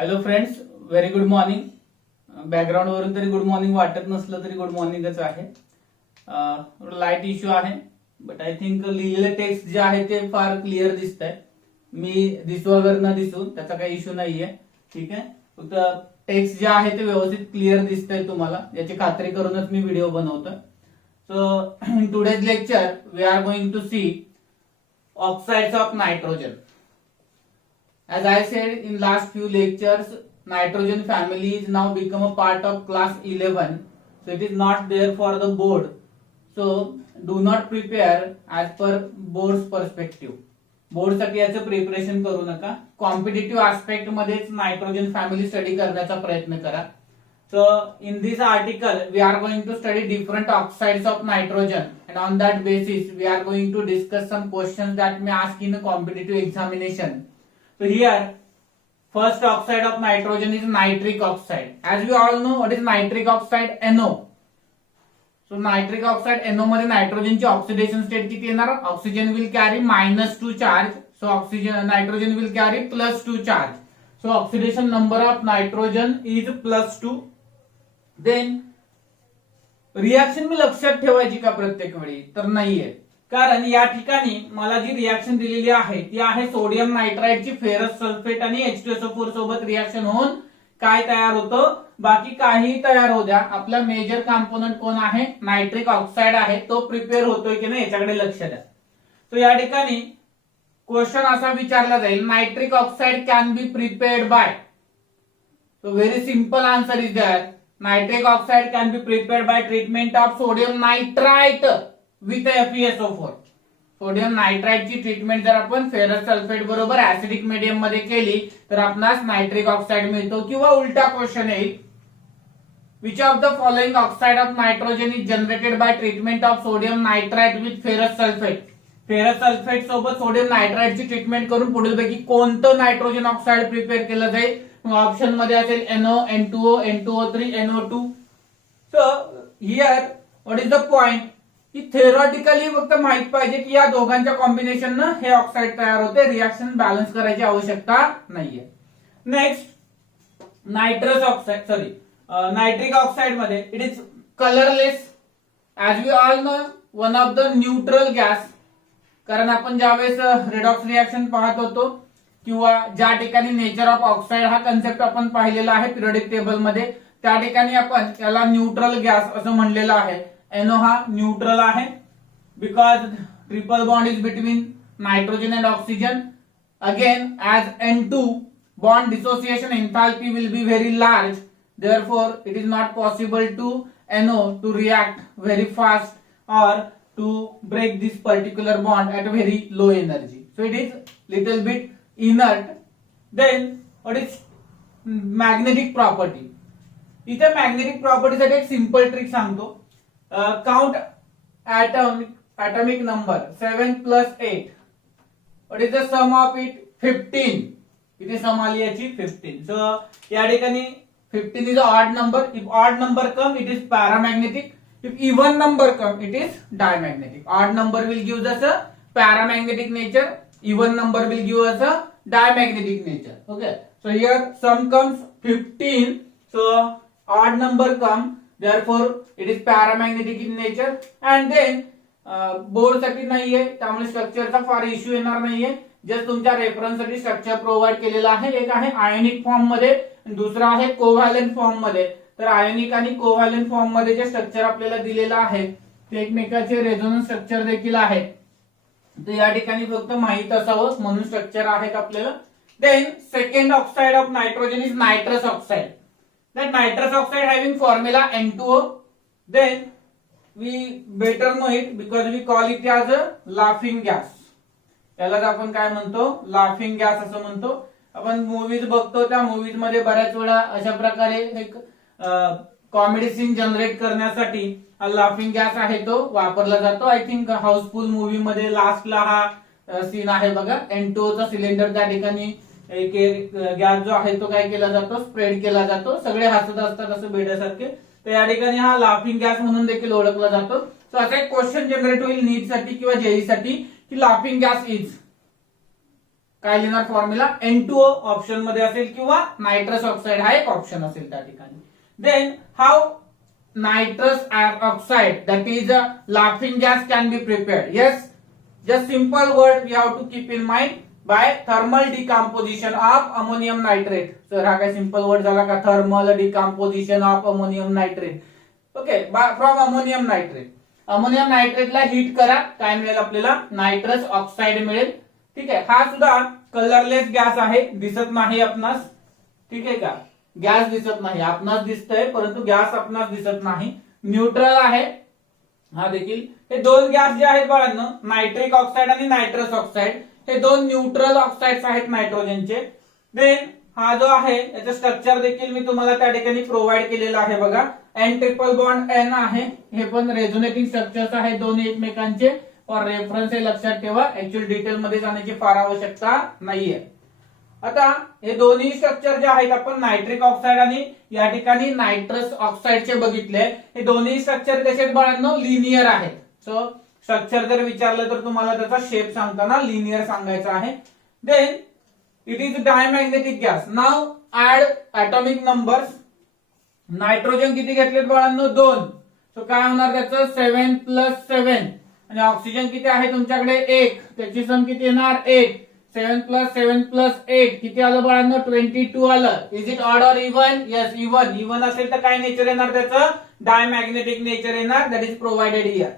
Hello friends, very good morning. Background वरून तरी good morning वाटत नसलं तरी गुड मॉर्निंगच आहे. लाईट इश्यू आहे, बट आय थिंक लिहिलेलं टेक्स्ट जे आहे ते फार क्लिअर दिसत आहे. मी दिसू वगैरे न दिसू त्याचा काही इश्यू नाहीये. ठीक आहे, फक्त टेक्स्ट जे आहे ते व्यवस्थित क्लिअर दिसत आहे तुम्हाला, याची खात्री करूनच मी व्हिडिओ बनवतो. So in today's lecture we are going to see oxides of nitrogen. As I said in last few lectures, nitrogen family is now become a part of class 11. So it is not there for the board. So do not prepare as per board's perspective. Board साठी याचं preparation करू नका. Competitive aspect मध्येच nitrogen family study करण्याचा प्रयत्न करा. So in this article we are going to study different oxides of nitrogen, and on that basis we are going to discuss some questions that may ask in a competitive examination. So here, first oxide of nitrogen is nitric oxide. As we all know, what is nitric oxide? NO. So nitric oxide NO मध्ये नायट्रोजनची oxidation state किती येणार? Oxygen will carry -2 charge. So nitrogen will carry +2 charge. So oxidation number of nitrogen is +2. Then reaction मी लक्षात ठेवायची का प्रत्येक वेळी? तर नाहीये, कारण या ठिकाणी मला जी रिएक्शन दिलेली आहे ती आहे सोडियम नायट्राइडची फेरस सल्फेट आणि H2SO4 सोबत रिएक्शन होऊन काय तयार होतं? बाकी काही तयार होऊ द्या, आपला मेजर कंपोनंट कोण आहे? नायट्रिक ऑक्साइड आहे. तो प्रिपेअर होतोय की नाही याच्याकडे लक्ष द्या. तो या ठिकाणी क्वेश्चन असा विचारला जाईल, nitric oxide can be prepared by. So very simple answer is that nitric oxide can be prepared by treatment of sodium nitrite with FeSO4. Sodium नायट्राइटची ट्रीटमेंट जर आपण फेरस सल्फेट बरोबर ऍसिडिक मीडियम मध्ये केली तर आपणास नायट्रिक ऑक्साइड मिळतो. किंवा उलटा क्वेश्चन येईल, which of the following oxide of nitrogen is generated by treatment of sodium nitrite with ferrous sulphate. Ferrous sulphate सोबत सोडियम नायट्राइटची ट्रीटमेंट करून पुढीलपैकी कोणतं नायट्रोजन ऑक्साइड प्रिपेअर केलं जाईल? ऑप्शन मध्ये असेल NO, N2O, N2O3, NO2. So here what is the point की theoretically फक्त माहित पाहिजे की या दोघांच्या कॉम्बिनेशननं हे ऑक्साइड तयार होते. रिएक्शन बॅलन्स करायची आवश्यकता नाहीये. Next nitrous oxide nitric oxide मध्ये it is colourless. As we all know, one of the neutral gas. कारण आपण ज्यावेळेस रेडॉक्स रिएक्शन पाहत होतो किंवा ज्या ठिकाणी नेचर ऑफ ऑक्साइड हा कन्सेप्ट आपण पाहिलेला आहे पिरियोडिक टेबल मध्ये, त्या ठिकाणी आपण याला न्यूट्रल गॅस असं म्हणलेलं आहे. NO हा न्यूट्रल आहे because triple bond is between nitrogen and oxygen. Again as N2 bond dissociation enthalpy will be very large, therefore it is not possible to NO to react very fast or to break this particular bond at a very low energy. So it is little bit inert. Then what is magnetic property? इथे magnetic property साठी एक simple trick सांगतो. Count atomic number 7 plus 8. What is the sum of it? 15. इथे सम आली याची 15. So या ठिकाणी 15 is a odd number. If odd number come, it is paramagnetic. If even number come, it is diamagnetic. Odd number will give us a paramagnetic nature. Even number will give us a diamagnetic nature. Okay. So here sum comes 15. So odd number come. Therefore it is paramagnetic in nature. And then board साठी नाहीये त्यामुळे स्ट्रक्चरचा फार issue येणार नाहीये. Just तुमच्या reference साठी structure provide केलेला आहे. एक आहे आयोनिक फॉर्म मध्ये, दुसरा आहे कोव्हॅलेंट फॉर्म मध्ये. तर आयोनिक आणि कोव्हॅलेंट फॉर्म मध्ये जे स्ट्रक्चर आपल्याला दिलेलं आहे ते एकमेकाचे रेझोनन्स स्ट्रक्चर देखील आहे. तर या ठिकाणी फक्त माहित असावं म्हणून स्ट्रक्चर आहेत आपल्याला. Then second oxide of nitrogen is nitrous oxide. That nitrous oxide having formula N2O. Then we better know it because we call it as a laughing gas. यालाच आपण काय म्हणतो? लाफिंग गॅस असं म्हणतो. आपण मूवीज बघतो, त्या मूवीज मध्ये बऱ्याच वेळा अशा प्रकारे एक कॉमेडी सीन जनरेट करण्यासाठी हा लाफिंग गॅस आहे तो वापरला जातो. आय थिंक हाऊसफुल मूवी मध्ये लास्टला हा सीन आहे बघा. N2O चा सिलेंडर त्या ठिकाणी एक गॅस जो आहे तो काय केला जातो? स्प्रेड केला जातो. सगळे हसत असतात असं बेड्यासारखे. तर या ठिकाणी हा लाफिंग गॅस म्हणून देखील ओळखला जातो. सो असा एक क्वेश्चन जनरेट होईल नीट साठी किंवा जेई साठी की लाफिंग गॅस इज काय लिहिणार फॉर्म्युला N2O ऑप्शन मध्ये असेल किंवा नायट्रस ऑक्साईड हा एक ऑप्शन असेल त्या ठिकाणी. Then how nitrous oxide, that is a laughing gas, can be prepared. Yes, just simple word we have to keep in mind, by thermal decomposition of ammonium nitrate. So हा काय simple word झाला का, thermal decomposition of ammonium nitrate. Okay, from ammonium nitrate. Ammonium nitrate ला heat करा, काय मिळेल आपल्याला, nitrous oxide मिळेल. ठीक आहे, हा सुद्धा कलरलेस गॅस आहे, दिसत नाही आपणास. ठीक आहे का, गॅस दिसत नाही, आपणास दिसतंय परंतु गॅस आपणास दिसत नाही. न्यूट्रल आहे हा देखील. हे दोन गॅस जे आहेत बाळांनो, नायट्रिक ऑक्साईड आणि नायट्रस ऑक्साईड, हे दोन न्यूट्रल ऑक्साइड्स आहेत नायट्रोजनचे. देन हा जो आहे याचं स्ट्रक्चर देखील मी तुम्हाला त्या ठिकाणी प्रोव्हाइड केलेलं आहे बघा. N ट्रिपल बॉन्ड N आहे, हे पण रेझोनेटिंग स्ट्रक्चर्स आहेत दोन्ही एकमेकांचे. फॉर रेफरन्स हे लक्षात ठेवा, ऍक्च्युअल डिटेल मध्ये जाण्याची फार आवश्यकता नाहीये. आता हे दोन्ही स्ट्रक्चर जे आहेत आपण नायट्रिक ऑक्साइड आणि या ठिकाणी नायट्रस ऑक्साइडचे बघितले. हे दोन्ही स्ट्रक्चर कसे आहेत बाळांनो, लिनियर आहेत. सो स्ट्रक्चर जर विचारलं तर तुम्हाला त्याचा शेप सांगताना लिनियर सांगायचा आहे. Then it is diamagnetic gas. नाव ऍड ऍटॉमिक नंबर्स. नायट्रोजन किती घेतलेत बाळांनो, 2. सो काय होणार त्याचं, 7 + 7. आणि ऑक्सिजन किती आहे तुमच्याकडे, 1. त्याची सम किती येणार, 8. 7 + 7 + 8 किती आलं बाळांनो, 22 आलं. Is it odd or even, yes even. Even असेल तर काय नेचर येणार त्याचं, डायमॅग्नेटिक नेचर येणार, दॅट इज प्रोव्हाइडेड हियर.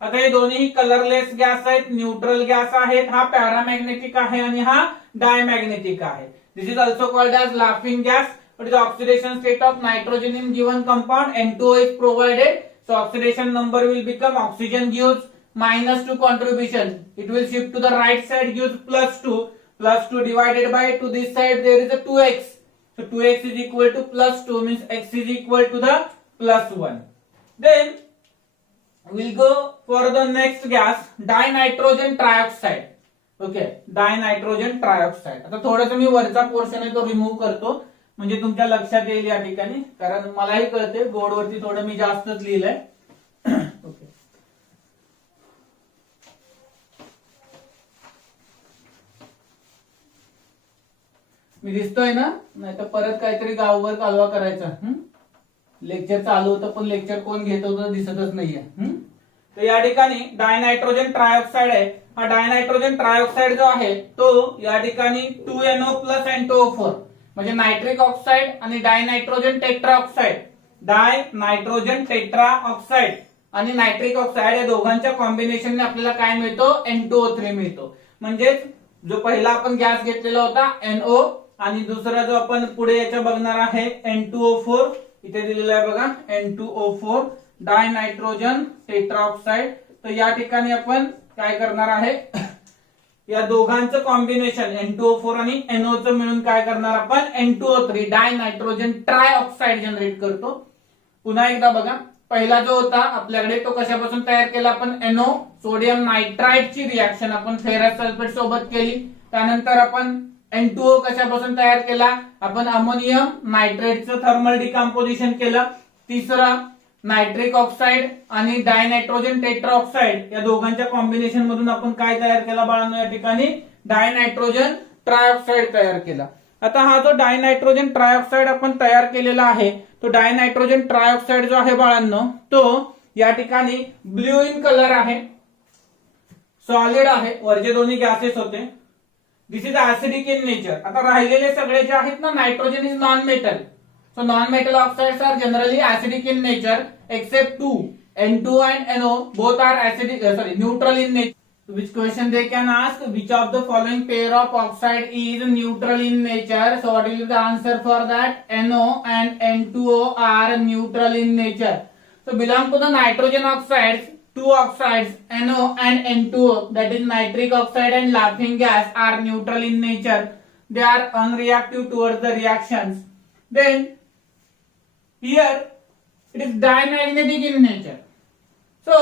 आता हे दोन्ही कलरलेस गॅस आहेत, न्यूट्रल गॅस आहेत. हा पॅरामॅग्नेटिक आहे आणि हा डायमॅग्नेटिक आहे. This is also called as laughing gas. What is the oxidation state of nitrogen in given compound? N2O is provided. So oxidation number will become, oxygen gives -2 contribution. It will shift to the right side, gives +2. +2 divided by, to this side there is a 2x. So 2x is equal to +2, means x is equal to the +1. Then we'll go for the next gas, dinitrogen trioxide. Okay, dinitrogen trioxide. आता थोडंसं मी वरचा portion आहे तो remove करतो, म्हणजे तुमच्या लक्षात येईल या ठिकाणी, कारण मलाही कळते बोर्डवरती थोडं मी जास्तच लिहिलंय. ओके, मी दिसतोय ना, नाही तर परत काहीतरी गावभर कालवा करायचा. लेक्चर चालू होतं पण लेक्चर कोण घेत होतं दिसतच नाहीये. तर या ठिकाणी डायनायट्रोजन ट्रायऑक्साइड आहे. हा डायनायट्रोजन ट्रायऑक्साइड जो आहे तो या ठिकाणी 2NO + N2O4 म्हणजे नायट्रिक ऑक्साइड आणि डायनायट्रोजन टेट्रा ऑक्साइड. डायनायट्रोजन टेट्रा ऑक्साइड आणि नायट्रिक ऑक्साइड या दोघांच्या कॉम्बिनेशनने आपल्याला काय मिळतो, N2O3 मिळतो. म्हणजेच जो पहिला आपण गॅस घेतलेला होता NO आणि दुसरा जो आपण पुढे याच्या बघणार आहे N2O4, इथे दिलेला आहे बघा N2O4 डायनायट्रोजन टेट्रा ऑक्साइड. तर या ठिकाणी आपण काय करणार आहे, या दोघांचं कॉम्बिनेशन N2O4 आणि NO चं मिळून काय करणार आपण, N2O3 डायनायट्रोजन ट्रायऑक्साइड जनरेट करतो. पुन्हा एकदा बघा, पहिला जो होता आपल्याकडे तो कशापासून तयार केला आपण, NO सोडियम नायट्राइडची रिएक्शन आपण फेरस सल्फेट सोबत केली. त्यानंतर आपण N2O कशापासून तयार केला, आपण अमोनियम नायट्रेटचं थर्मल डिकम्पोजिशन केलं. तिसरा नायट्रिक ऑक्साइड आणि डायनायट्रोजन टेट्रा ऑक्साइड या दोघांच्या कॉम्बिनेशन मधून आपण काय तयार केला बाळांनो, या ठिकाणी डायनायट्रोजन ट्रायऑक्साइड तयार केला. आता हा जो डायनायट्रोजन ट्रायऑक्साइड आपण तयार केलेला आहे, तो डायनायट्रोजन ट्रायऑक्साइड जो आहे बाळांनो, तो या ठिकाणी ब्ल्यू इन कलर आहे, सॉलिड आहे. वरचे दोन्ही गॅसेस होते. दिस इज ऍसिडिक इन नेचर. आता राहिलेले सगळे जे आहेत ना, nitrogen is non metal. So non-metal oxides are generally acidic in nature except two, N2 and NO. Both are acidic, neutral in nature. So which question they can ask? Which of the following pair of oxide is neutral in nature? So what will be the answer for that? NO and N2O are neutral in nature. So belong to the nitrogen oxides. Two oxides, NO and N2O, that is nitric oxide and laughing gas, are neutral in nature. They are unreactive towards the reactions. Then here it is diamagnetic in nature. So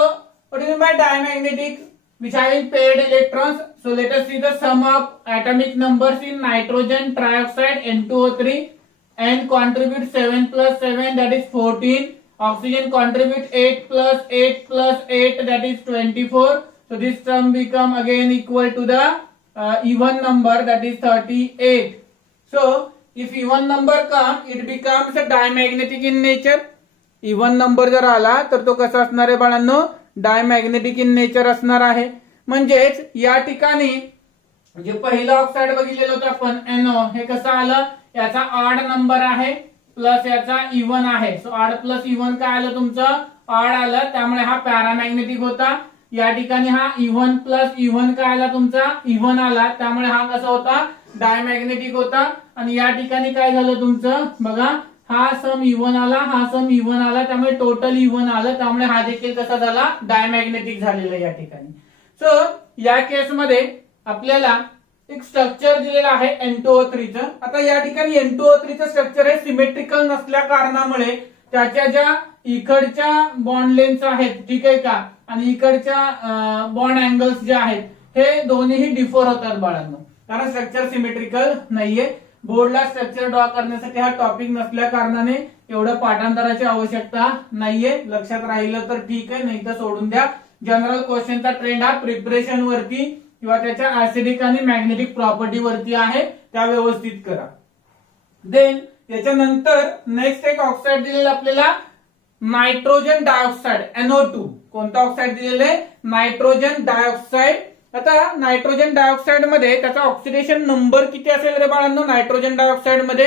what do you mean by diamagnetic? Which having paired electrons. So let us see the sum of atomic numbers in nitrogen trioxide N2O3. N contributes 7 + 7, that is 14. Oxygen contributes 8 + 8 + 8, that is 24. So this sum become again equal to the even number, that is 38. So if even number come, it becomes a diamagnetic in nature. even number जर आला तर तो कसा असणार आहे बाळांनो, diamagnetic in nature असणार आहे. म्हणजेच या ठिकाणी जे पहिलं ऑक्साईड बघितलेलं होतं आपण NO, हे कसं आलं, याचा ऑड नंबर आहे प्लस याचा इवन आहे. सो ऑड प्लस इवन काय आलं तुमचं, ऑड आलं, त्यामुळे हा पॅरामॅग्नेटिक होता. या ठिकाणी हा इव्हन प्लस इव्हन काय आला तुमचा, इव्हन आला, त्यामुळे हा कसा होता, डायमॅग्नेटिक होता. आणि या ठिकाणी काय झालं तुमचं बघा, हा सम इव्हन आला, हा सम इव्हन आला, त्यामुळे टोटल इव्हन आलं, त्यामुळे हा देखील कसा झाला, डायमॅग्नेटिक झालेला या ठिकाणी. सो या केसमध्ये आपल्याला एक स्ट्रक्चर दिलेलं आहे N2O3 चं. आता या ठिकाणी N2O3 चं स्ट्रक्चर हे सिमेट्रिकल नसल्या कारणामुळे त्याच्या ज्या इकडच्या बॉन्ड लेन्थ आहेत, ठीक आहे का, आणि इकडच्या बॉन्ड अँगल्स जे आहेत हे दोन्हीही डिफर होतात बाळांनो, कारण स्ट्रक्चर सिमेट्रिकल नाहीये. बोर्डला स्ट्रक्चर ड्रॉ करण्यासाठी हा टॉपिक नसल्या कारणाने एवढं पाठांतराची आवश्यकता नाहीये. लक्षात राहिलं तर ठीक आहे, नाही तर सोडून द्या. जनरल क्वेश्चनचा ट्रेंड हा प्रिपरेशन वरती किंवा त्याच्या ऍसिडिक आणि मॅग्नेटिक प्रॉपर्टी वरती आहे, त्या व्यवस्थित करा. देन याच्यानंतर नेक्स्ट एक ऑक्साईड दिलेला आपल्याला, नायट्रोजन डायऑक्साइड NO2. कोणता ऑक्साईड दिलेलं आहे, नायट्रोजन डायऑक्साइड. आता नायट्रोजन डायऑक्साइड मध्ये त्याचा ऑक्सिडेशन नंबर किती असेल रे बाळांनो, नायट्रोजन डायऑक्साइड मध्ये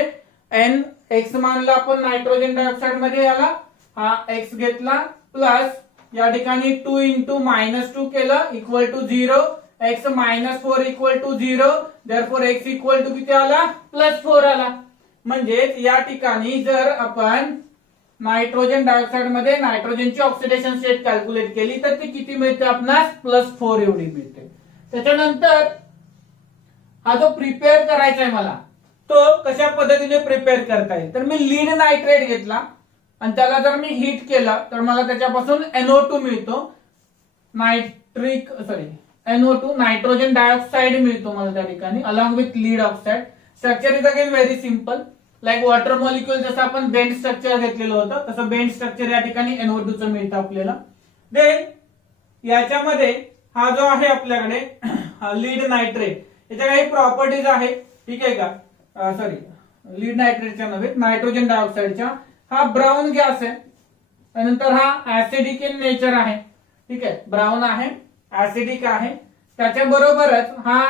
NX मानला आपण नायट्रोजन डायऑक्साइड मध्ये, याला हा X घेतला प्लस या ठिकाणी 2 इंटू -2 केलं equal to 0, x -4 equal to 0, therefore x equal to किती आला, +4 आला. म्हणजेच या ठिकाणी जर आपण नायट्रोजन डायऑक्साइड मध्ये नायट्रोजनची ऑक्सिडेशन स्टेट कॅल्क्युलेट केली तर ती किती मिळते आपणास, +4 एवढी मिळते. त्याच्यानंतर हा जो प्रिपेअर करायचा आहे मला, तो कशा पद्धतीने प्रिपेअर करता येईल, तर मी लीड नायट्रेट घेतला आणि त्याला जर मी हीट केलं तर मला त्याच्यापासून NO2 मिळतो, NO2 नायट्रोजन डायऑक्साइड मिळतो मला त्या ठिकाणी along with lead oxide. Structure is again very simple, like water molecule जसं आपण बेंड स्ट्रक्चर घेतलेलं होतं तसं बेंड स्ट्रक्चर या ठिकाणी NO2 चं मिळतं आपल्याला. देन याच्यामध्ये हा जो आहे आपल्याकडे लीड नायट्रेट, याच्या काही प्रॉपर्टीज आहेत, ठीक आहे का, सॉरी लीड नायट्रेटच्या नव्हे, नायट्रोजन डायऑक्साइडच्या. हा ब्राऊन गॅस आहे, त्यानंतर हा ऍसिडिक इन नेचर आहे, ठीक आहे, ब्राऊन आहे, ऍसिडिक आहे. त्याच्याबरोबरच हा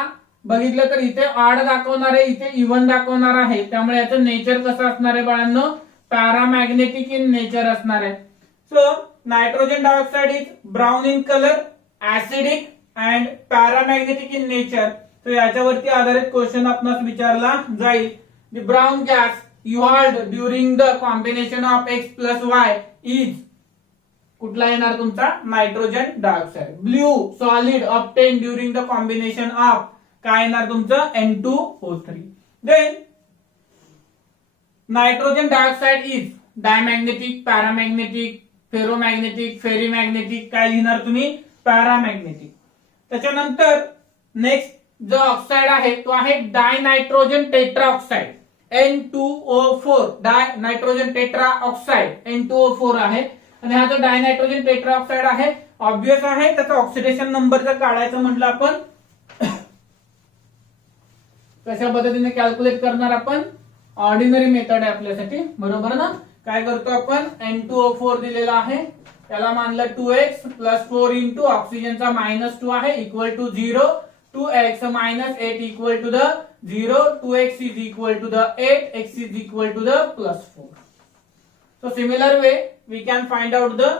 बघितलं तर इथे ऑड दाखवणार आहे, इथे इव्हन दाखवणार आहे, त्यामुळे याचं नेचर कसं असणार आहे बाळांनो, पॅरामॅग्नेटिक इन नेचर असणार आहे. So nitrogen dioxide is brown in colour, acidic and paramagnetic in nature. तर याच्यावरती आधारित क्वेश्चन आपणास विचारला जाईल. The brown gas evolved during the combination of X plus Y is, कुठला येणार तुमचा, nitrogen dioxide. Blue solid obtain during the combination of, काय येणार तुमचं, N2O3. Then nitrogen dioxide is diamagnetic, paramagnetic, ferromagnetic, ferrimagnetic, काय लिहिणार तुम्ही, पॅरामॅग्नेटिक. त्याच्यानंतर नेक्स्ट जो ऑक्साइड आहे तो आहे डायनायट्रोजन टेट्रा ऑक्साइड N2O4, डाय नायट्रोजन टेट्रा ऑक्साइड N2O4 आहे. आणि हा जो डायनायट्रोजन टेट्रा ऑक्साइड आहे ऑब्वियस आहे, त्याचा ऑक्सिडेशन नंबर जर काढायचं म्हटलं आपण कशा पद्धतीने कॅल्क्युलेट करणार, आपण ऑर्डिनरी मेथड आहे आपल्यासाठी, बरोबर ना. काय करतो आपण, N2O4 दिलेला आहे, त्याला मानलं 2x + 4 इंटू ऑक्सिजनचा -2 आहे equal to 0, 2x - 8 equal to the 0, 2x is equal to the 8, x is equal to the +4. So similar way we can find out the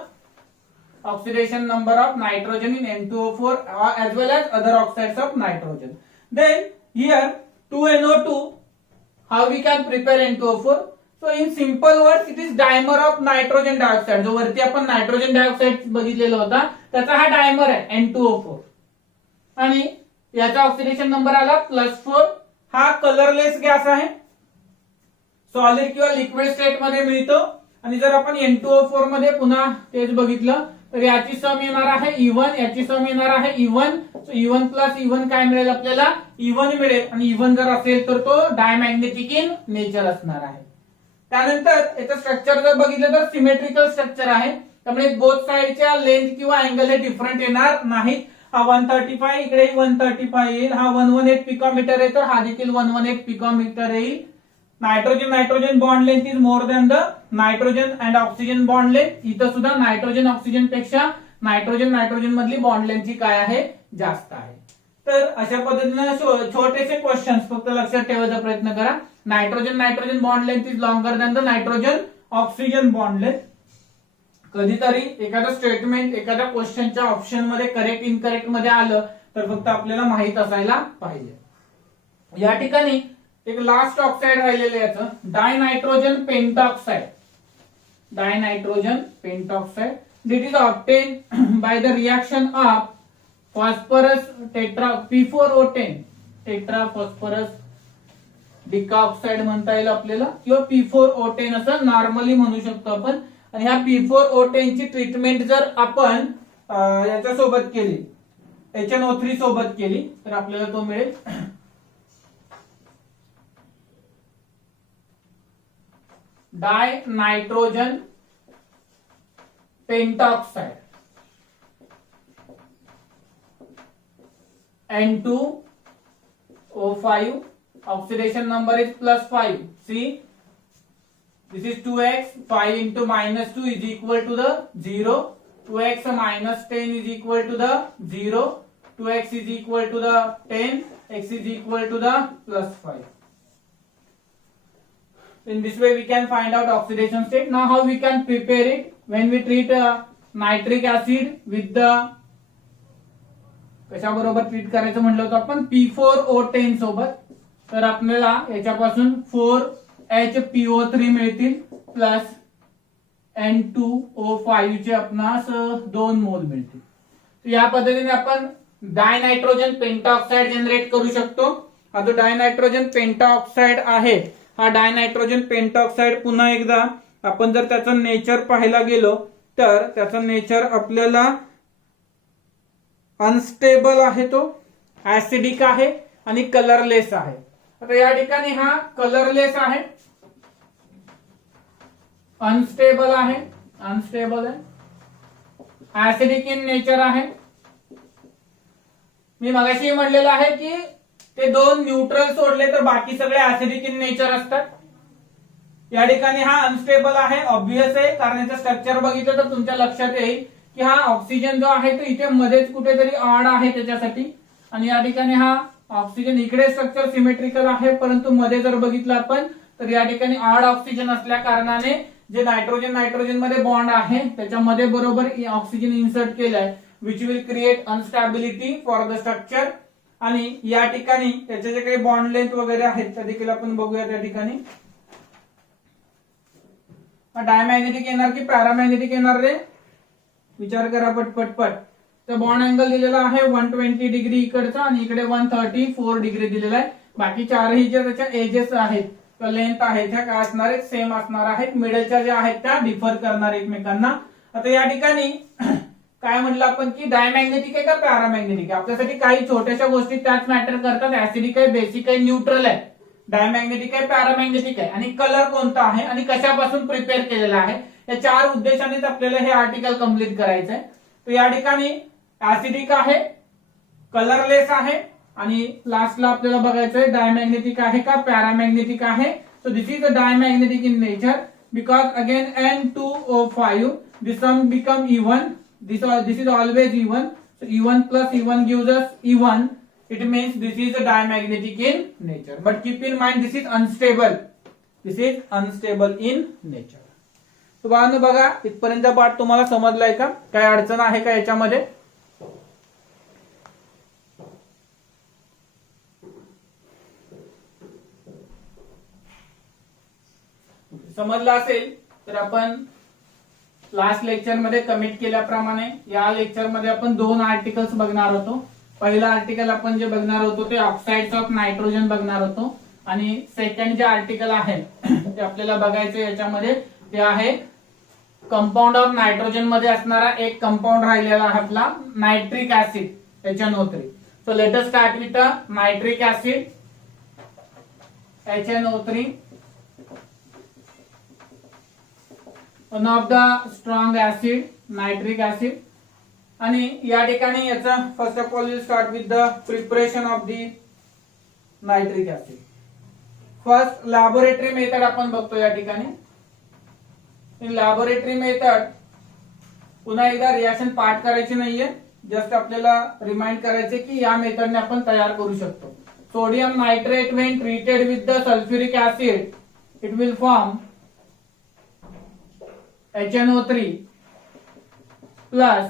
oxidation number of nitrogen in N2O4 as well as other oxides of nitrogen. Then here 2NO2, how we can prepare N2O4? So in simple words it is dimer of nitrogen dioxide. जो वरती आपण nitrogen dioxide बघितलेला होता त्याचा हा dimer आहे N2O4 आणि याचा ऑक्सिडेशन नंबर आला +4. हा कलरलेस गॅस आहे, सॉलिड किंवा लिक्विड स्टेट मध्ये मिळतो. आणि जर आपण N2O4 मध्ये पुन्हा तेच बघितलं तर याची सम येणार आहे इव्हन, याची सम येणार आहे इव्हन. इव्हन प्लस इव्हन काय मिळेल आपल्याला, इव्हन मिळेल. आणि इव्हन जर असेल तर तो डायमॅग्नेटिक इन नेचर असणार आहे. त्यानंतर याचं स्ट्रक्चर जर बघितलं तर सिमेट्रिकल स्ट्रक्चर आहे, त्यामुळे बोथ साइडच्या लेंथ किंवा अँगल हे डिफरंट येणार नाहीत. हा 135, इकडे 135 येईल, हा 118 पिकोमीटर आहे तर हा देखील 118 पिकोमीटर येईल. Nitrogen bond length is more than the nitrogen and oxygen bond length. इथं सुद्धा नायट्रोजन ऑक्सिजन पेक्षा नायट्रोजन मधली बॉन्ड लेंथ काय आहे, जास्त आहे. तर अशा पद्धतीने छोटेसे क्वेश्चन फक्त लक्षात ठेवायचा प्रयत्न करा. Nitrogen bond length is longer than the nitrogen oxygen bond length. कधीतरी एखादं स्टेटमेंट एखाद्या क्वेश्चनच्या ऑप्शन मध्ये करेक्ट इनकरेक्ट मध्ये आलं तर फक्त आपल्याला माहित असायला पाहिजे. या ठिकाणी एक लास्ट ऑक्साइड राहिलेलं याचं dinitrogen pentoxide. Dinitrogen pentoxide that is obtain by the reaction of phosphorus tetra P4O10 tetra phosphorus decaoxide म्हणता येईल आपल्याला, किंवा P4O10 असं नॉर्मली म्हणू शकतो आपण. आणि ह्या P4O10 ची ट्रीटमेंट जर आपण याच्या सोबत केली, HNO3 सोबत केली तर आपल्याला तो मिळेल डायनायट्रोजन pentoxide N2O5. Oxidation number is +5. See, this is 2x. 5 into -2 is equal to the 0. 2x minus 10 is equal to the 0. 2x is equal to the 10. X is equal to the +5. In this way we can find out oxidation state. Now how we can prepare it? When we treat nitric acid with the कशाबरोबर treat करायचं म्हणलं होतं आपण P4O10 सोबत, तर आपल्याला याच्यापासून 4HPO3 मिळतील प्लस N2O5 चे आपणास 2 मोल मिळतील. या पद्धतीने आपण डायनायट्रोजन पेंटॉक्साइड जनरेट करू शकतो. हा जो डायनायट्रोजन पेंटॉक्साइड आहे, हा डायनायट्रोजन पेंटॉक्साइड पुन्हा एकदा आपण जर त्याचं नेचर पाहायला गेलो तर त्याचं नेचर आपल्याला अनस्टेबल आहे, तो ऍसिडिक आहे आणि कलरलेस आहे. आता या ठिकाणी हा कलरलेस आहे, अनस्टेबल आहे, ऍसिडिक इन नेचर आहे. मी मगाशी म्हणलेलं आहे की ते 2 न्यूट्रल सोडले तर बाकी सगळे ऍसिडिक इन नेचर असतात. या ठिकाणी हा अनस्टेबल आहे, ऑब्वियस आहे, कारण याचं स्ट्रक्चर बघितलं तर तुमच्या लक्षात येईल की हा ऑक्सिजन जो आहे तो इथे मध्येच कुठेतरी ऑड आहे त्याच्यासाठी. आणि या ठिकाणी हा ऑक्सिजन इकडे स्ट्रक्चर सिमेट्रिकल आहे, परंतु मध्ये जर बघितलं आपण तर या ठिकाणी ऑड ऑक्सिजन असल्या कारणाने जे नायट्रोजन मध्ये बॉन्ड आहे त्याच्यामध्ये बरोबर ऑक्सिजन इन्सर्ट केलाय, which will create instability for the structure. आणि या ठिकाणी त्याचे जे काही बॉन्ड लेंथ वगैरे आहेत त्या देखील आपण बघूया. त्या ठिकाणी डायमॅग्नेटिक येणार की पॅरामॅग्नेटिक येणार रे, विचार करा पटपट. तर बॉन्ड अँगल दिलेला आहे 120 डिग्री इकडचा आणि इकडे 134 डिग्री दिलेला आहे. बाकी चारही ज्या त्याच्या एजेस आहेत किंवा लेंथ आहेत त्या काय असणार आहेत, सेम असणार आहेत. मिडलच्या ज्या आहेत त्या डिफर करणार एकमेकांना. आता या ठिकाणी काय म्हटलं आपण की डायमॅग्नेटिक आहे का पॅरामॅग्नेटिक आहे, आपल्यासाठी काही छोट्याशा गोष्टी त्याच मॅटर करतात. ऍसिडिक आहे, बेसिक आहे, न्यूट्रल आहे, डायमॅग्नेटिक आहे, पॅरामॅग्नेटिक आहे आणि कलर कोणता आहे आणि कशापासून प्रिपेअर केलेला आहे, या 4 उद्देशानेच आपल्याला हे आर्टिकल कंप्लीट करायचं आहे. तर या ठिकाणी ऍसिडिक आहे, कलरलेस आहे आणि लास्टला आपल्याला बघायचं आहे डायमॅग्नेटिक आहे का पॅरामॅग्नेटिक आहे. So this is a diamagnetic in nature because again N2O5 this sum become even, this is always even, so E1 plus E1 gives us E1. It means this is a diamagnetic in nature, but keep in mind this is unstable, in nature. तो बाळांनो बघा इथपर्यंत पाठ तुम्हाला समजलाय का, काय अडचण आहे का याच्यामध्ये? समजलं असेल तर आपण लास्ट लेक्चर मध्ये कमिट केल्याप्रमाणे या लेक्चर मध्ये आपण 2 आर्टिकल्स बघणार होतो. पहिला आर्टिकल आपण जे बघणार होतो ते ऑक्साइड्स ऑफ नायट्रोजन बघणार होतो आणि सेकंड जे आर्टिकल आहे ते आपल्याला बघायचं याच्यामध्ये ते आहे कंपाऊंड ऑफ नायट्रोजन मध्ये असणारा एक कंपाऊंड राहिलेला आहे आपला nitric acid HNO3. So let us start with nitric acid HNO3, one of the strong acid, nitric acid. आणि या ठिकाणी याचा first of all will start with the preparation of the nitric acid. First laboratory method आपण बघतो या ठिकाणी. In laboratory method पुन्हा एकदा रिएक्शन पाठ करायची नाहीये, जस्ट आपल्याला रिमाइंड करायचे की या मेथडने आपण तयार करू शकतो. Sodium nitrate when treated with the sulphuric acid it will form HNO3 plus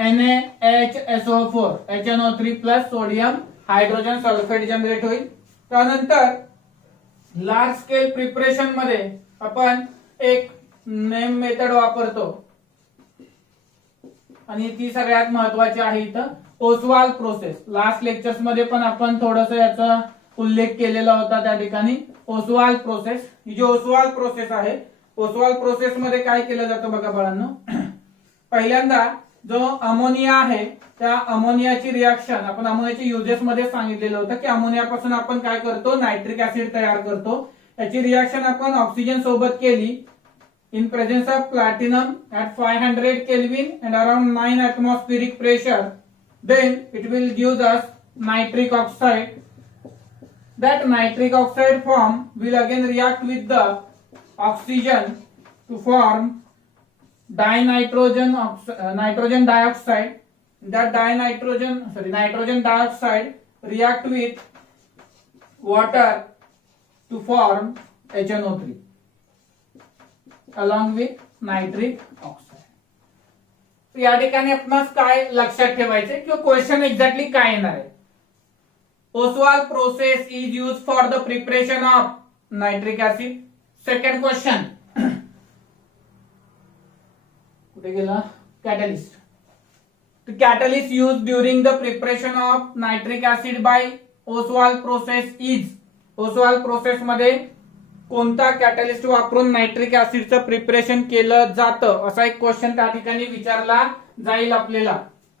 NaHSO4. HNO3 plus sodium hydrogen sulphate generate होईल. त्यानंतर लार्ज स्केल प्रिपरेशन मध्ये आपण एक नेम मेथड वापरतो आणि ती सगळ्यात महत्वाची आहे इथं, ओसवाल प्रोसेस. लास्ट लेक्चर्स मध्ये पण आपण थोडस याचा उल्लेख केलेला होता त्या ठिकाणी. ओसवाल प्रोसेस, ही जी ओसवाल प्रोसेस आहे, ओसवाल प्रोसेस मध्ये काय केलं जातं बघा बाळांनो. पहिल्यांदा जो अमोनिया आहे त्या अमोनियाची रिएक्शन आपण अमोनियाच्या युजेस मध्ये सांगितलेलं होतं की अमोनियापासून आपण काय करतो, नायट्रिक ऍसिड तयार करतो. याची रिएक्शन आपण ऑक्सिजन सोबत केली in presence of platinum at 500 Kelvin and around 9 atmospheric pressure, then it will give us nitric oxide. That nitric oxide form will again react with the oxygen to form nitrogen dioxide. That nitrogen dioxide react with water to form HNO3 along with nitric oxide. या ठिकाणी आपणास काय लक्षात ठेवायचे किंवा question exactly काय येणार आहे. Oswal process is use for the preparation of nitric acid. Second question कुठे गेला, catalyst. The catalyst used during the preparation of nitric acid by Ostwald process is. Ostwald process मध्ये कोणता कॅटलिस्ट वापरून नायट्रिक ऍसिडचं प्रिपरेशन केलं जातं असा एक क्वेश्चन त्या ठिकाणी विचारला जाईल आपल्याला.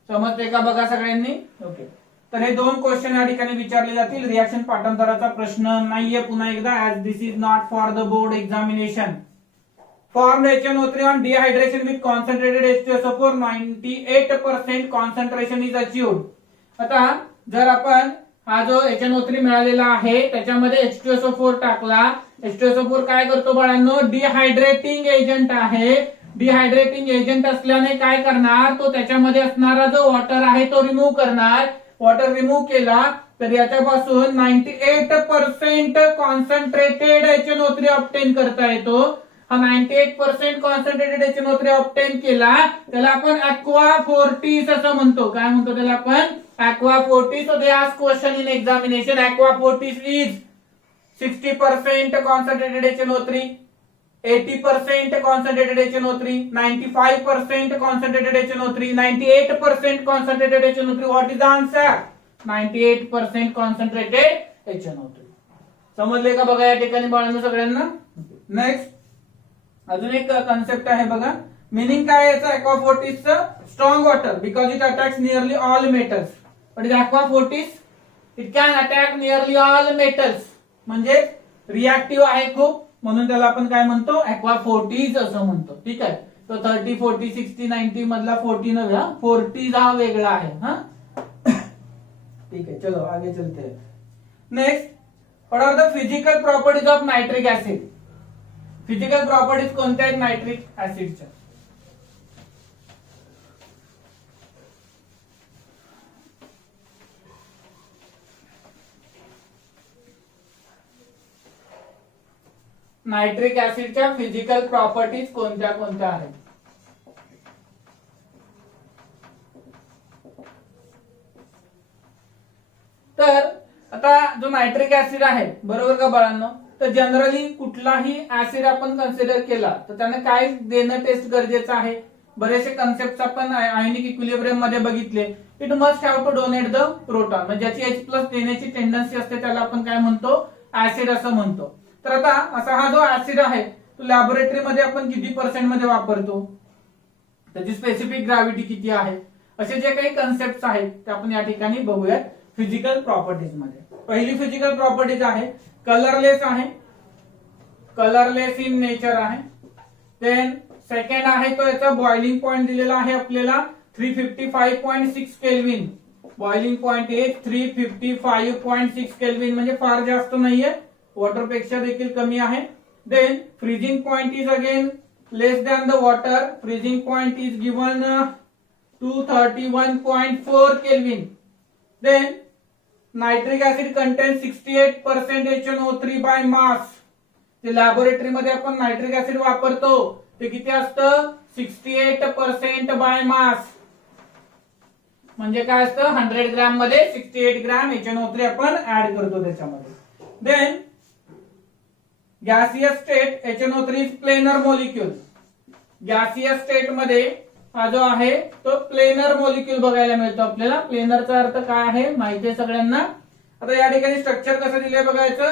समजते का बघा सगळ्यांनी. ओके, तर हे दोन क्वेश्चन या ठिकाणी विचारले जातील. रिएक्शन पाठांतराचा प्रश्न नाहीये पुन्हा एकदा, as this is not for the board examination. Formed HNO3 on dehydration with concentrated H2SO4, 98% concentration is achieved. आता जर आपण हा जो HNO3 मिळालेला आहे त्याच्यामध्ये H2SO4 टाकला. H2SO4 काय करतो बाळांनो, डिहायड्रेटिंग एजंट आहे. डिहायड्रेटिंग एजंट असल्याने काय करणार, तो त्याच्यामध्ये असणारा जो वॉटर आहे तो रिमूव्ह करणार. वॉटर रिमूव्ह केला तर याच्यापासून 98% कॉन्सन्ट्रेटेड HNO3 ऑब्टेन करता येतो. हा 98% कॉन्सन्ट्रेटेड HNO3 ऑब्टेन केला त्याला आपण aqua fortis असं म्हणतो. काय म्हणतो त्याला आपण, aqua fortis. So they ask question in examination, aqua fortis is 60% concentrated HNO3, 80% concentrated HNO3, 95% concentrated HNO3, 98% concentrated HNO3. What is the answer? 98% concentrated HNO3. समजले का बघा या ठिकाणी बाळांनो सगळ्यांना. नेक्स्ट अजून एक कन्सेप्ट आहे बघा. मिनिंग काय याचं aqua fortis चं, strong water because it attacks nearly all metals. But aqua fortis it can attack nearly all metals, म्हणजे रिएक्टिव्ह आहे खूप, म्हणून त्याला आपण काय म्हणतो, aqua fortis असं म्हणतो. ठीक आहे, तो 30, 40, 60, 90 मधला 40 नव्हे, 40 हा वेगळा आहे. हा ठीक आहे, चलो आगे चलते हैं. Next, what are the physical properties of nitric acid. Physical properties कोणत्या आहेत नायट्रिक ऍसिडच्या. नायट्रिक ऍसिडच्या फिजिकल प्रॉपर्टीज कोणत्या कोणत्या आहेत. तर आता जो नायट्रिक ऍसिड आहे बरोबर का बाळांनो, तर जनरली कुठलाही ऍसिड आपण कन्सिडर केला तर त्याने काय देणं टेस्ट गरजेचं आहे. बरेचसे कन्सेप्ट आपण आयोनिक इक्विलिब्रियम मध्ये बघितले. It must have to donate the proton, म्हणजे ज्याची H+ देण्याची टेंडन्सी असते त्याला आपण काय म्हणतो, ऍसिड असं म्हणतो. तर आता असा हा जो ऍसिड आहे तो लॅबोरेटरी मध्ये आपण किती पर्सेंट मध्ये वापरतो, त्याची स्पेसिफिक ग्रॅव्हिटी किती आहे, असे जे काही कन्सेप्ट आहेत ते आपण या ठिकाणी बघूयात फिजिकल प्रॉपर्टीज मध्ये. पहिली फिजिकल प्रॉपर्टीज आहे कलरलेस आहे, कलरलेस इन नेचर आहे. देन सेकंड आहे तो याचा बॉइलिंग पॉइंट दिलेला आहे आपल्याला 355.6 kelvin. Boiling point is 355.6 kelvin, म्हणजे फार जास्त नाहीये, वॉटर पेक्षा देखील कमी आहे. Then freezing point is again less than the water. Freezing point is given 231.4 kelvin. Then nitric acid contain 68% HNO3 by mass. जे लॅबोरेटरी मध्ये आपण नायट्रिक ऍसिड वापरतो ते किती असतं? 68% बाय मास. म्हणजे काय असतं? 100 ग्रॅम मध्ये 68 ग्रॅम HNO3 आपण ऍड करतो त्याच्यामध्ये. Then gaseous state HNO3 is planar molecule. Gaseous state मध्ये हा जो आहे तो प्लेनर मॉलिक्यूल बघायला मिळतो आपल्याला. प्लेनरचा अर्थ काय आहे माहिती आहे सगळ्यांना. आता या ठिकाणी स्ट्रक्चर कसं दिलंय बघायचं.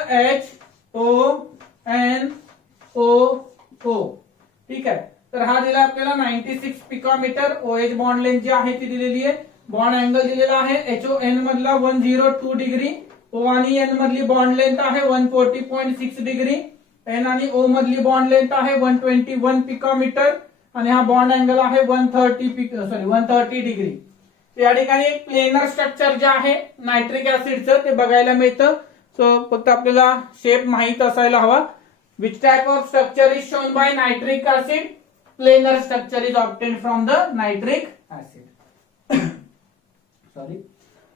HONO. ठीक आहे. तर हा दिला आपल्याला 96 पिकोमीटर. OH बॉन्ड लेंथ जी आहे ती दिलेली आहे. बॉन्ड अँगल दिलेला आहे HON मधला 102 डिग्री. O आणि N मधली बॉन्ड लेंथ आहे 140.6 डिग्री. N आणि O मधली बॉन्ड लेंथ आहे 121 पिकोमीटर आणि हा बॉन्ड अँगल आहे 130 डिग्री. या ठिकाणी एक प्लेनर स्ट्रक्चर जे आहे नायट्रिक ऍसिडचं ते बघायला मिळतं. सो फक्त आपल्याला शेप माहित असायला हवा. Which type of structure is shown by nitric acid? Planar structure is obtained from the nitric acid. Sorry.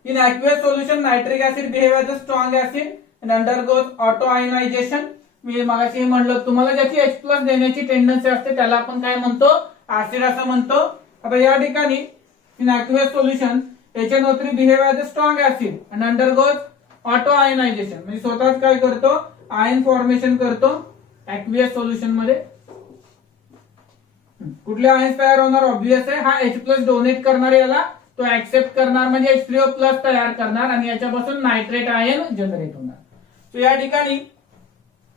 In aqueous solution, nitric acid behave as a strong acid and undergoes autoionization. मी मगाशी म्हणलं तुम्हाला ज्याची H+ देण्याची tendency असते त्याला आपण काय म्हणतो? ऍसिड असं म्हणतो. आता या ठिकाणी in aqueous solution HNO3 behave as a strong acid and undergoes autoionization. म्हणजे स्वतःच काय करतो? आयन फॉर्मेशन करतो aqueous सोल्युशन मध्ये. कुठले आयन्स तयार होणार? ऑब्वियस आहे हा H+ डोनेट करणार याला तो ऍक्सेप्ट करणार म्हणजे H3O+ तयार करणार आणि याच्यापासून नायट्रेट आयन जनरेट होणार. सो या ठिकाणी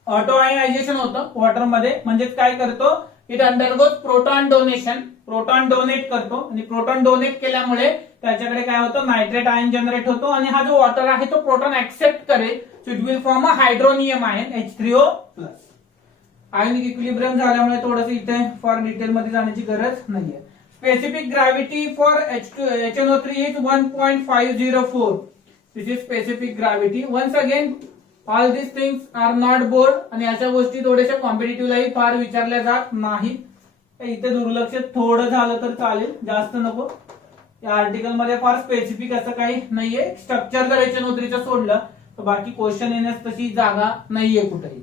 ऑटो आयनायझेशन होतं वॉटर मध्ये. म्हणजेच काय करतो? It undergoes proton donation. Proton donate करतो आणि प्रोटॉन डोनेट केल्यामुळे त्याच्याकडे काय होतं? नायट्रेट आयन जनरेट होतो आणि हा जो वॉटर आहे तो प्रोटॉन ऍक्सेप्ट करेल. So it will form a hydronium ion H3O+. Ionic equilibrium झाल्यामुळे थोडंसं इथे फॉर डिटेल मध्ये जाण्याची गरज नाहीये. Specific gravity for HNO3 is 1.504. This is specific gravity. Once again, all these things are not board आणि अशा गोष्टी थोड्याशा कॉम्पिटिटिव्हलाही फार विचारल्या जात नाहीत. इथे दुर्लक्ष थोडं झालं तर चालेल, जास्त नको. या आर्टिकल मध्ये फार स्पेसिफिक असं काही नाहीये. स्ट्रक्चर जर HNO3 चं सोडलं तर बाकी क्वेश्चन येण्यास तशी जागा नाहीये कुठेही.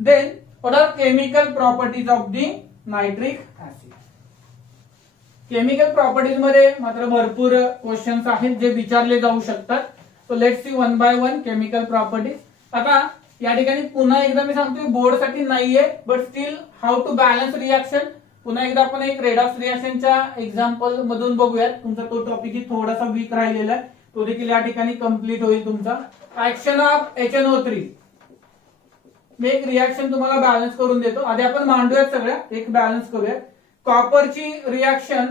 Then what are chemical properties of the nitric acid? Chemical properties मध्ये मात्र भरपूर क्वेश्चन्स आहेत जे विचारले जाऊ शकतात. So let's see one by one chemical properties. आता या ठिकाणी पुन्हा एकदा मी सांगतोय बोर्ड साठी नाहीये but still how to balance reaction. पुन्हा एकदा आपण एक रेडॉक्स रिएक्शनच्या एक्झाम्पल मधून बघूयात. तुमचा तो टॉपिक ही थोडासा वीक राहिलेला आहे तो देखील या ठिकाणी कम्प्लीट होईल तुमचा. Action of HNO3. मी एक रिएक्शन तुम्हाला बॅलन्स करून देतो. आधी आपण मांडूयात सगळ्या एक बॅलन्स करूयात. कॉपरची रिएक्शन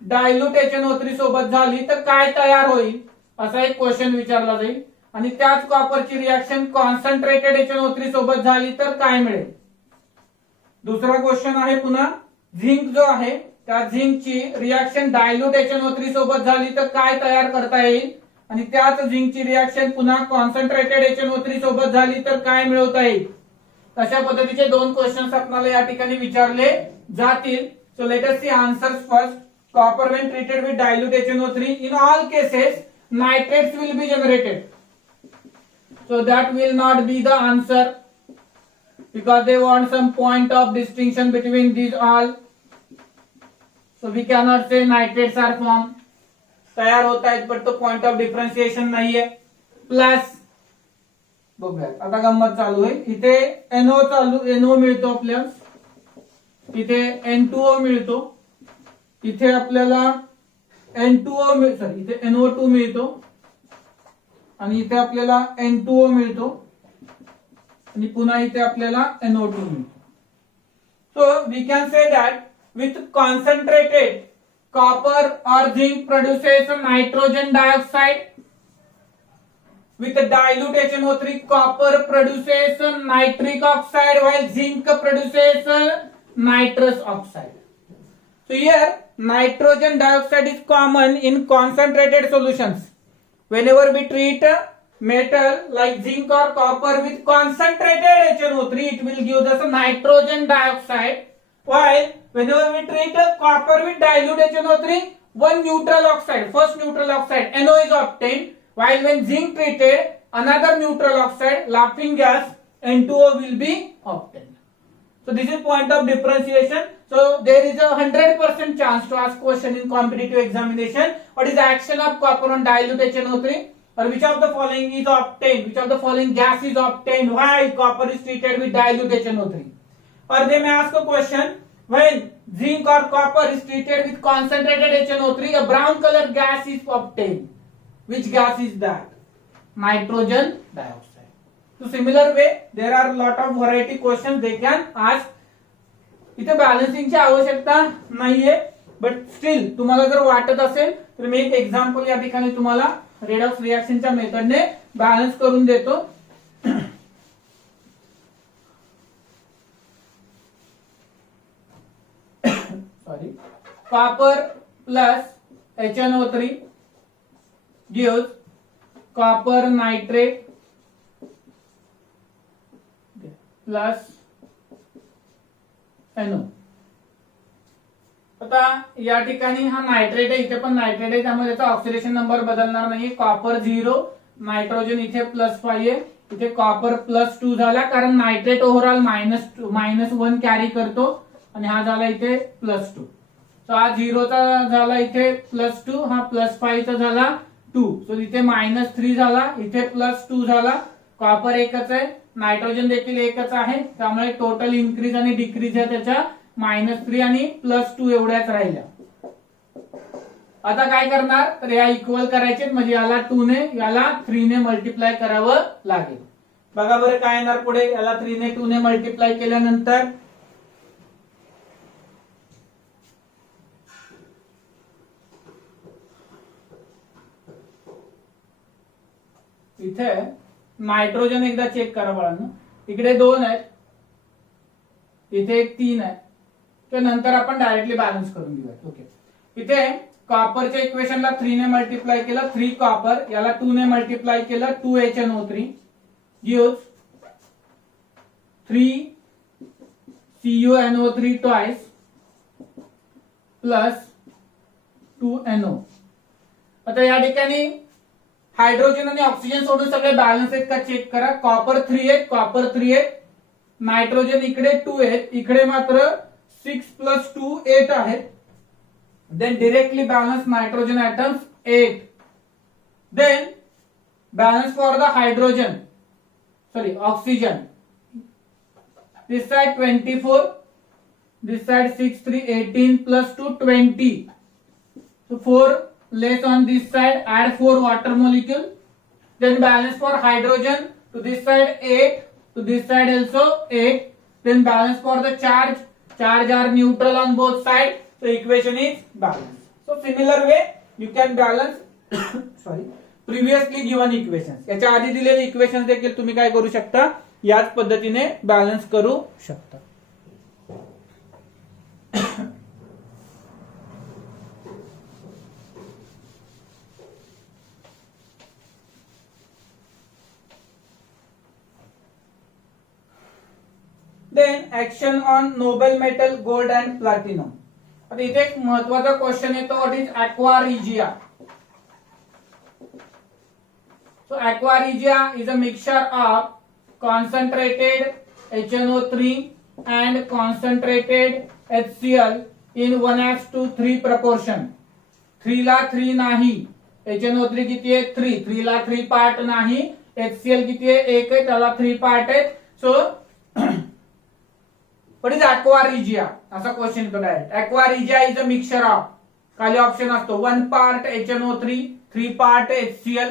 डायल्यूट HNO3 सोबत झाली तर काय तयार होईल असा एक क्वेश्चन विचारला जाईल. आणि त्याच कॉपरची रिएक्शन कॉन्सन्ट्रेटेड HNO3 सोबत झाली तर काय मिळेल. दुसरा क्वेश्चन आहे पुन्हा झिंक जो आहे त्या झिंकची रिएक्शन डायल्यूट HNO3 सोबत झाली तर काय तयार करता येईल. आणि त्याच झिंकची रिएक्शन पुन्हा कॉन्सन्ट्रेटेड HNO3 सोबत झाली तर काय मिळवता येईल. अशा पद्धतीचे दोन क्वेश्चन्स आपल्याला या ठिकाणी विचारले जातील. So let us see answers first. Copper when treated with dilute HNO3, in all cases nitrates will be generated. So that will not be the answer because they want some point of distinction between these all. So we cannot say nitrates are formed. तयार होता है but तो point of differentiation नहीं है. Plus बघूया आता गंमत चालू आहे. इथे NO मिळतो आपल्याला. इथे N2O मिळतो. इथे आपल्याला इथे NO2 मिळतो आणि इथे आपल्याला N2O मिळतो आणि पुन्हा इथे आपल्याला NO2 मिळतो. So we can say that with concentrated copper और zinc produces nitrogen dioxide. With dilute HNO3 copper produces nitric oxide while zinc produces nitrous oxide. So here nitrogen dioxide is common in concentrated solutions. Whenever we treat metal like zinc or copper with concentrated HNO3, it will give us a nitrogen dioxide. While whenever we treat copper with dilute HNO3, one neutral oxide, first neutral oxide NO is obtained. While when zinc treated, another neutral oxide, laughing gas N2O will be obtained. So this is point of differentiation. So there is a 100% chance to ask question in competitive examination. What is the action of copper on dilute HNO3? Or which of the following is obtained? Which of the following gas is obtained while copper is treated with dilute HNO3? Or they may ask a question, when zinc or copper is treated with concentrated HNO3, a brown color gas is obtained. Which gas is that? Nitrogen dioxide. So similar way, there are lot of variety questions they can ask. इथे बॅलन्सिंगची आवश्यकता नाहीये, but steel तुम्हाला जर वाटत असेल तर मी एक example या ठिकाणी तुम्हाला रेडॉक्स रिएक्शनच्या मेथडने बॅलन्स करून देतो. Sorry, copper plus HNO3 gives copper nitrate plus NO. आता या ठिकाणी हा नायट्रेट आहे, इथे पण नायट्रेट आहे, त्यामुळे त्याचा ऑक्सिडेशन नंबर बदलणार नाही. कॉपर 0, नायट्रोजन इथे +5 आहे, इथे कॉपर +2 झाला, कारण नायट्रेट ओव्हरऑल -1 कॅरी करतो आणि हा झाला इथे +2. सो हा 0 चा झाला इथे +2, हा +5 चा झाला 2. सो इथे -3 झाला, इथे +2 झाला. कॉपर एकच आहे, नायट्रोजन देखील एकच आहे, त्यामुळे टोटल इन्क्रीज आणि डिक्रीज आहे त्याच्या -3 आणि +2 एवढ्याच राहिल्या. आता काय करणार, तर या इक्वल करायचे, म्हणजे याला 2 ने याला 3 ने मल्टिप्लाय करावं लागेल. बघा बरं काय येणार पुढे, याला 3 ने 2 ने मल्टिप्लाय केल्यानंतर इथे नायट्रोजन एकदा चेक करा बाळांनो, इकडे 2 आहेत, इथे 3 आहे, तर नंतर आपण डायरेक्टली बॅलन्स करून घेऊया. ओके, इथे कॉपरच्या इक्वेशनला 3 ने मल्टिप्लाय केलं, 3 कॉपर, याला 2 ने मल्टिप्लाय केलं, 2 HNO3 gives 3 CuNO3 twice plus 2 NO. आता या ठिकाणी हायड्रोजन आणि ऑक्सिजन सोडून सगळे बॅलन्स आहेत का चेक करा. कॉपर 3 आहेत, कॉपर 3 आहेत, नायट्रोजन इकडे 2 आहेत, इकडे मात्र 6 + 2 8 आहेत. Then directly balance nitrogen atoms 8. Then balance for the hydrogen, sorry oxygen, this side 24, this side 6 3 18 + 2 20. So 4 less on this side, add 4 water molecule. Then balance for hydrogen, to this side 8, to this side also 8. Then balance for the charge are neutral on both sides, so equation is balanced. So similar way you can balance sorry previously given equations. याच्या आधी दिलेले equations देखील तुम्ही काय करू शकता, याच पद्धतीने बॅलन्स करू शकता. Then action on noble metal gold and platinum. आता इथे एक महत्वाचा क्वेश्चन येतो, what is aqua regia. So aqua regia is a mixture of concentrated HNO3 and concentrated HCl in 1:3 proportion. 3 ला 3 नाही, HNO3 किती आहे 3, 3 ला 3 पार्ट नाही, HCl किती आहे 1 आहे, त्याला 3 पार्ट आहेत. So what is aqua regia असा क्वेश्चन येतो direct. aqua regia is a mixture of, खाली ऑप्शन असतो 1 part HNO3, 3 part HCl,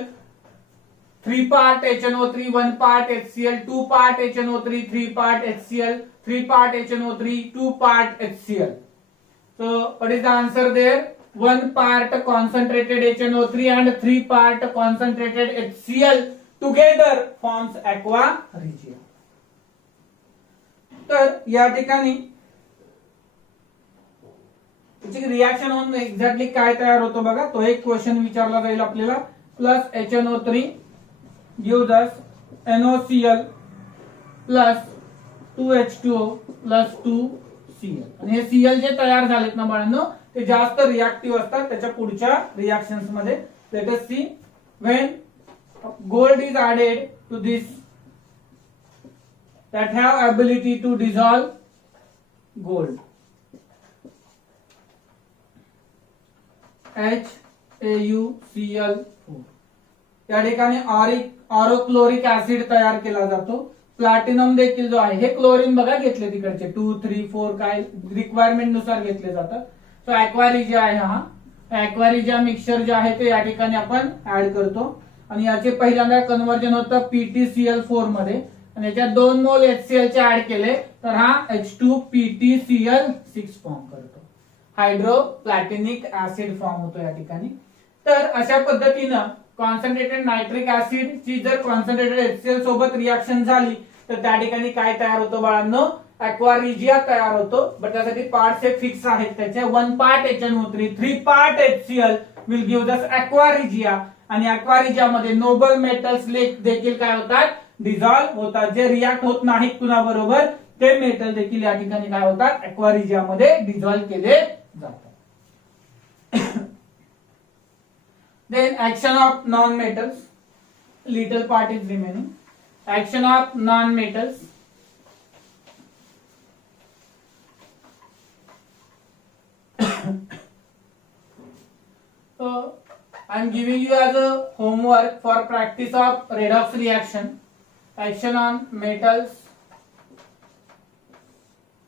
3 part HNO3, 1 part HCl, 2 part HNO3, 3 part HCl, 3 part HNO3, 2 part HCl. So what is the answer there? 1 part concentrated HNO3 and 3 part concentrated HCl together forms aqua regia. तर या ठिकाणी याची reaction होऊन exactly काय तयार होतं बघा, तो एक क्वेश्चन विचारला जाईल आपल्याला. Plus HNO3 gives us NOCl plus 2H2O plus 2Cl. आणि हे Cl जे तयार झालेत ना बाळांनो, ते जास्त रिॲक्टिव्ह असतात त्याच्या पुढच्या रिॲक्शन्स मध्ये. Let us see. When gold is added to this that have ability to dissolve gold, HAuCl4, या ठिकाणी ऑरोक्लोरिक ऍसिड तयार केला जातो. प्लॅटिनम देखील जो आहे, हे क्लोरीन बघा घेतले तिकडचे 2, 3, 4 काय रिक्वायरमेंट नुसार घेतले जातात. सो ऍक्वारिजिया आहे हा. ऍक्वारिजिया मिक्सचर जे आहे ते या ठिकाणी आपण ऍड करतो आणि याचे पहिल्यांदा कन्वर्जन होतं PtCl4 मध्ये आणि याच्यात 2 मोल HCl चे ऍड केले तर हा H2PtCl6 फॉर्म करतो. हायड्रोप्लॅटिनिक ऍसिड फॉर्म होतो या ठिकाणी. तर अशा पद्धतीनं कॉन्सन्ट्रेटेड नायट्रिक ऍसिड ची जर कॉन्सन्ट्रेटेड HCl सोबत रिॲक्शन झाली तर त्या ठिकाणी काय तयार होतं बाळांनो, ऍक्वारिजिया तयार होतो. बट त्यासाठी पार्ट्स हे फिक्स आहेत त्याचे. 1 part HNO3, 3 part HCl will give us aqua regia. आणि ऍक्वारिजिया मध्ये नोबल मेटल्स देखील काय होतात, डिझॉल्व्ह होतात. जे रिॲक्ट होत नाहीत कुणाबरोबर ते मेटल देखील या ठिकाणी काय होतात, ऍक्वारिजिया मध्ये डिझॉल्व्ह केले जातात. Then action of non-metals, little part is remaining. Action of non-metals. So I am giving you as a homework for practice of redox reaction. Action on metals.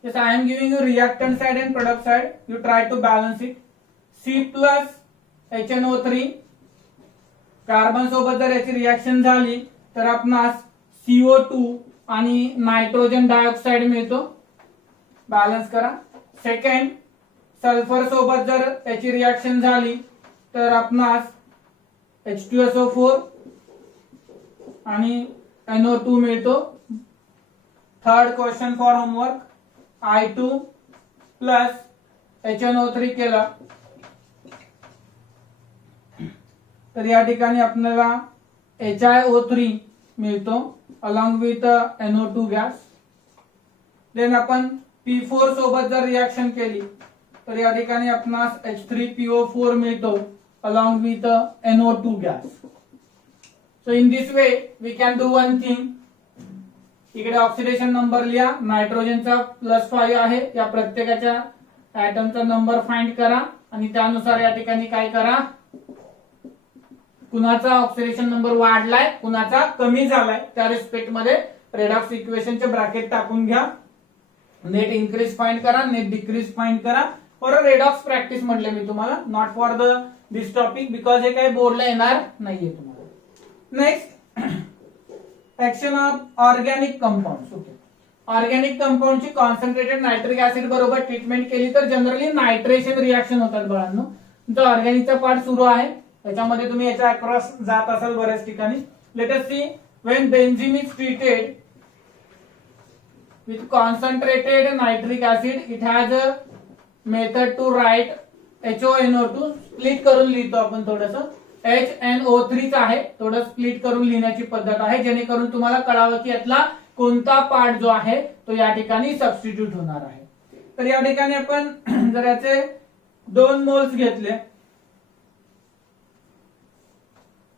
Yes, I am giving you reactant side and product side. You try to balance it. C plus HNO3 carbon सोबत जर याची reaction झाली तर आपणास CO2 आणि nitrogen dioxide मिळतो. Balance करा. Second, sulphur सोबत जर याची रिॲक्शन झाली तर आपणास H2SO4 आणि NO2 मिळतो. Third question for homework, I2 plus HNO3 केला तर या ठिकाणी आपल्याला HiO3 मिळतो along with NO2 gas. Then आपण P4 सोबत जर रिॲक्शन केली तर या ठिकाणी आपणास H3PO4 मिळतो along with NO2 gas. So in this way we can do one thing. इकडे ऑक्सिडेशन नंबर लिहा. नायट्रोजनचा +5 आहे. या प्रत्येकाच्या ऍटमचा नंबर फाइंड करा आणि त्यानुसार या ठिकाणी काय करा, कुणाचा ऑक्सिडेशन नंबर वाढलाय कुणाचा कमी झालाय त्या रिस्पेक्ट मध्ये रेडॉक्स इक्वेशनचे ब्रॅकेट टाकून घ्या. नेट इन्क्रीज फाइंड करा, नेट डिक्रीज फाइंड करा. फॉर रेडॉक्स प्रॅक्टिस म्हटले मी तुम्हाला, not for the this topic because हे काही बोर्डला येणार नाहीये तुम्हाला. Next, action of organic compound. Okay, organic कंपाऊंडची कॉन्सन्ट्रेटेड नायट्रिक ऍसिड बरोबर ट्रीटमेंट केली तर जनरली नायट्रेशन रिॲक्शन होतात बाळांनो. तुमचा ऑर्गॅनिकचा पार्ट सुरू आहे, त्याच्यामध्ये तुम्ही याच्या अक्रॉस जात असाल बऱ्याच ठिकाणी. Let us see. When benzene is treated with concentrated nitric acid, it has a method to write HONO2. Split करून लिहितो आपण थोडस. HNO3 आहे, थोडं स्प्लिट करून लिहिण्याची पद्धत आहे जेणेकरून तुम्हाला कळावं की यातला कोणता पार्ट जो आहे तो या ठिकाणी सबस्टिट्यूट होणार आहे. तर या ठिकाणी आपण जर याचे 2 मोल्स घेतले,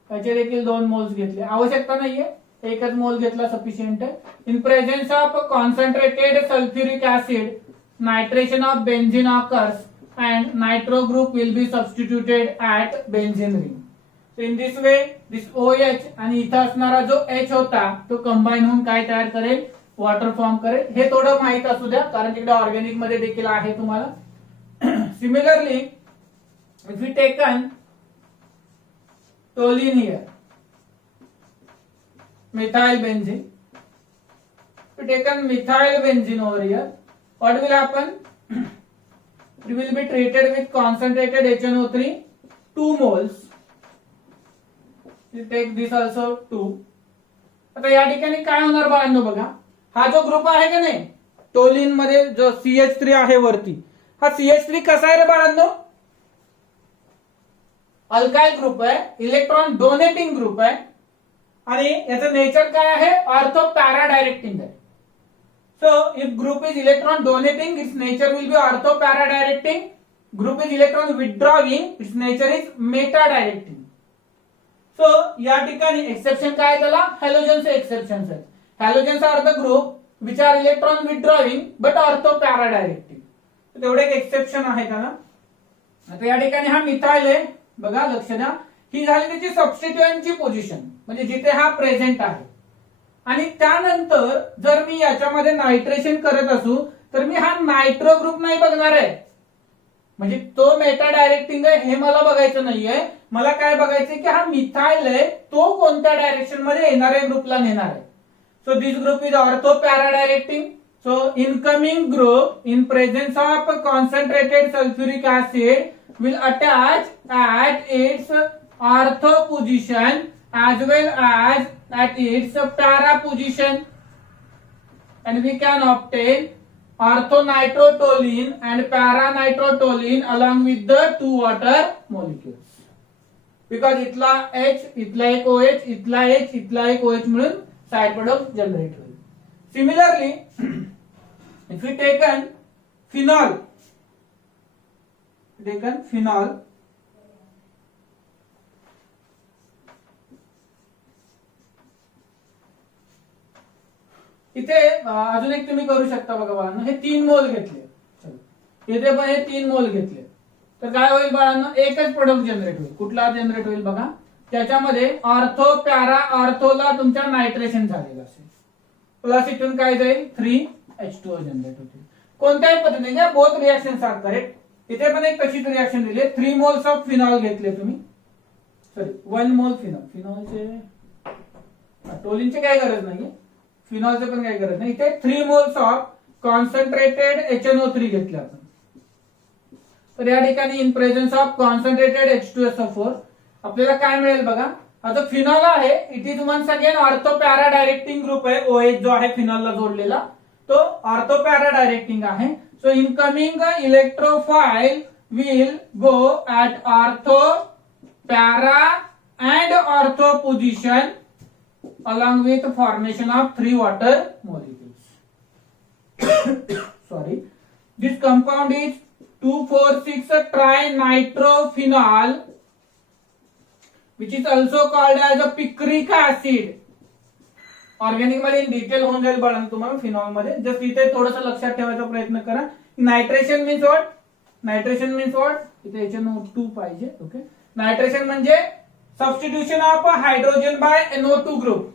याचे देखील 2 मोल्स घेतले, आवश्यकता नाहीये, एकच मोल घेतला सफिशियंट आहे. In presence of concentrated sulphuric acid, nitration of benzene occurs and nitro group will be substituted at benzene ring. So in this way this OH आणि इथं असणारा जो H होता तो कंबाईन होऊन काय तयार करेल, वॉटर फॉर्म करेल. हे थोडं माहित असू द्या कारण तिकडे ऑर्गॅनिक मध्ये देखील आहे तुम्हाला. Similarly if we taken toluene here, methyl benzene, we taken methyl benzene over here, what will happen? It will be treated with concentrated HNO3 2 moles. We take this also 2. आता या ठिकाणी काय होणार बाळांनो बघा, हा जो ग्रुप आहे का नाही टोलिन मध्ये जो CH3 आहे वरती, हा CH3 कसा आहे रे बाळांनो? अल्काइल ग्रुप आहे, इलेक्ट्रॉन डोनेटिंग ग्रुप आहे आणि याचं नेचर काय आहे? ऑर्थो पॅरा डायरेक्टिंग आहे. So if group is electron donating, its nature will be ortho para directing. Group is electron withdrawing, its nature is meta directing. So या ठिकाणी exception काय आहे त्याला? हॅलोजनचे एक्सेप्शन्स आहेत. Halogens are the group which are electron withdrawing but ortho para directing. तेवढे एक exception आहे त्याला. आता या ठिकाणी हा मिथाइल आहे बघा, लक्ष द्या. ही झाली त्याची सबस्टिट्यूएंटची पोझिशन, म्हणजे जिथे हा प्रेझेंट आहे. आणि त्यानंतर जर मी याच्यामध्ये नायट्रेशन करत असू तर मी हा नायट्रो ग्रुप नाही बघणार आहे, म्हणजे तो मेटा डायरेक्टिंग आहे हे मला बघायचं नाहीये. मला काय बघायचंय की हा मिथाइल आहे तो कोणत्या डायरेक्शन मध्ये येणाऱ्या ग्रुपला नेणार आहे. So this group is ortho para directing. So incoming group in presence of concentrated sulphuric acid will attach at it's ortho position as well as at its para position, and we can obtain orthonitrotoluene and paranitrotoluene along with the two water molecules, because इथला H, इथला एक OH, इथला H, इथला एक OH मिळून side product generate होईल. Similarly, if we taken phenol, इथे अजून एक तुम्ही करू शकता बघा बाळांनो. हे 3 मोल घेतले, इथे पण हे 3 मोल घेतले, तर काय होईल बाळांनो? एकच प्रोडक्ट जनरेट होईल. कुठला जनरेट होईल बघा? त्याच्यामध्ये ऑर्थो पॅरा, ऑर्थोला तुमच्या नायट्रेशन झालेलं असेल, प्लस इथून काय जाईल? 3H2O जनरेट होतील. कोणत्याही पद्धतीने बोथ रिएक्शन्स आर करेक्ट. इथे पण एक तशीच रिएक्शन दिली. 3 मोल्स ऑफ फिनॉल घेतले तुम्ही, सॉरी 1 मोल फिनॉल. फिनॉलचे टोलिनची काय गरज नाहीये, फिनॉलचे पण काही गरज नाही. इथे 3 मोल्स ऑफ कॉन्सन्ट्रेटेड HNO3 घेतले आपण. तर या ठिकाणी in presence of concentrated H2SO4 आपल्याला काय मिळेल बघा? आता फिनॉल आहे, it is once again ortho para directing group आहे. OH जो आहे फिनॉलला जोडलेला तो ऑर्थो पॅरा डायरेक्टिंग आहे. So incoming electrophile will go at ortho para and ortho position along with formation of 3 water molecules. Sorry, this compound is 2,4,6 trinitrophenol, which is also called as a picric acid. Organic मध्ये in detail होऊन जाईल बाळांनो तुम्हाला phenol मध्ये. Just इथे थोडंसं लक्षात ठेवायचा प्रयत्न करा. Nitration means what? Nitration means what? इथे HNO2 पाहिजे. ओके, नायट्रेशन म्हणजे substitution of hydrogen by NO2 group.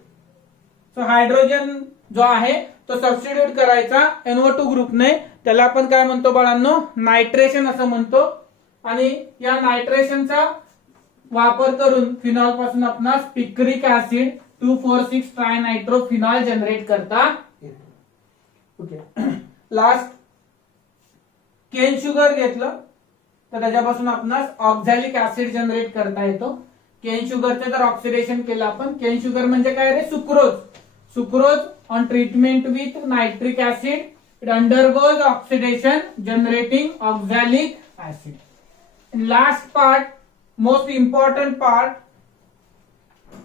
So hydrogen जो आहे तो सबस्टिट्यूट करायचा NO2 ग्रुपने, त्याला आपण काय म्हणतो बाळांनो? नायट्रेशन असं म्हणतो. आणि या नायट्रेशनचा वापर करून फिनॉल पासून आपणास पिक्रिक ऍसिड 2,4,6 ट्रायनायट्रोफिनॉल जनरेट करता येतो. ओके, लास्ट केन शुगर घेतलं तर त्याच्यापासून आपणास ऑक्झॅलिक ऍसिड जनरेट करता येतो. केन शुगरचं जर ऑक्सिडेशन केलं आपण, केन शुगर म्हणजे काय रे? Sucrose. Sucrose on treatment with nitric acid it undergoes oxidation generating oxalic acid. Last part, most important part,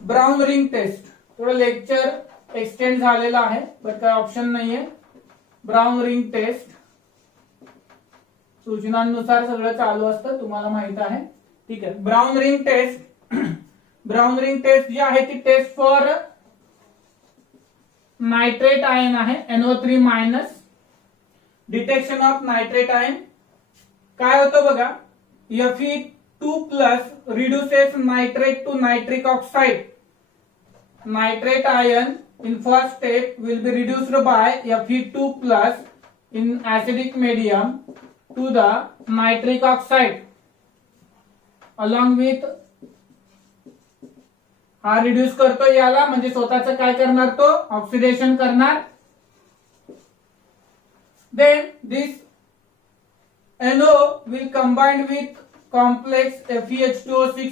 brown ring test. थोडं लेक्चर एक्सटेंड झालेला आहे बट काय ऑप्शन नाहीये. ब्राउन रिंग टेस्ट सूचनांनुसार सगळं चालू असतं, तुम्हाला माहित आहे. ठीक आहे, brown ring test. Brown ring test जी आहे ती टेस्ट फॉर नायट्रेट आयन आहे, NO3 minus. Detection of nitrate ion काय होतं बघा? Fe2+ reduces nitrate to nitric oxide. Nitrate ion in first step will be reduced by Fe2+ in acidic medium to the nitric oxide. Along with हा reduce करतो याला, म्हणजे स्वतःच काय करणार? तो ऑक्सिडेशन करणार. Then this NO will combine with complex FeH2O6